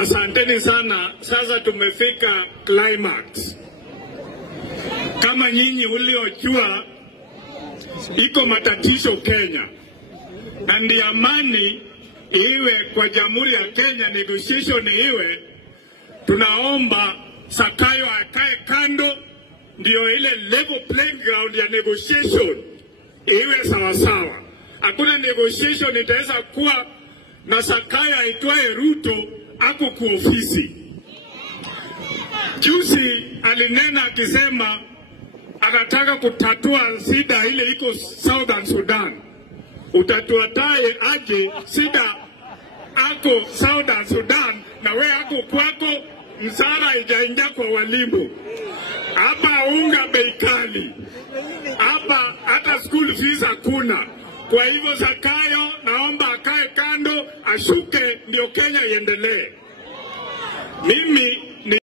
Asanteni sana. Sasa tumefika climax. Kama nyinyi uliojua iko matatizo Kenya, na ndi amani iwe kwa Jamhuri ya Kenya, negotiation iwe, tunaomba Zakayo akae kando, ndio ile level playing ground ya negotiation iwe sawa sawa. Hakuna negotiation itaweza kuwa na Zakayo aitwae Ruto ako kwa ofisi. Juzi alinena akisema anataka kutatua shida ile iko Southern Sudan. Utatuataye aje shida ako Southern Sudan na we ako kwako msara ijaingia kwa walimu. Hapa unga bei kali. Hapa hata school fees hakuna. Kwa hivyo Zakayo naomba akae kando, ashuke ndio Kenya iendelee. Mimi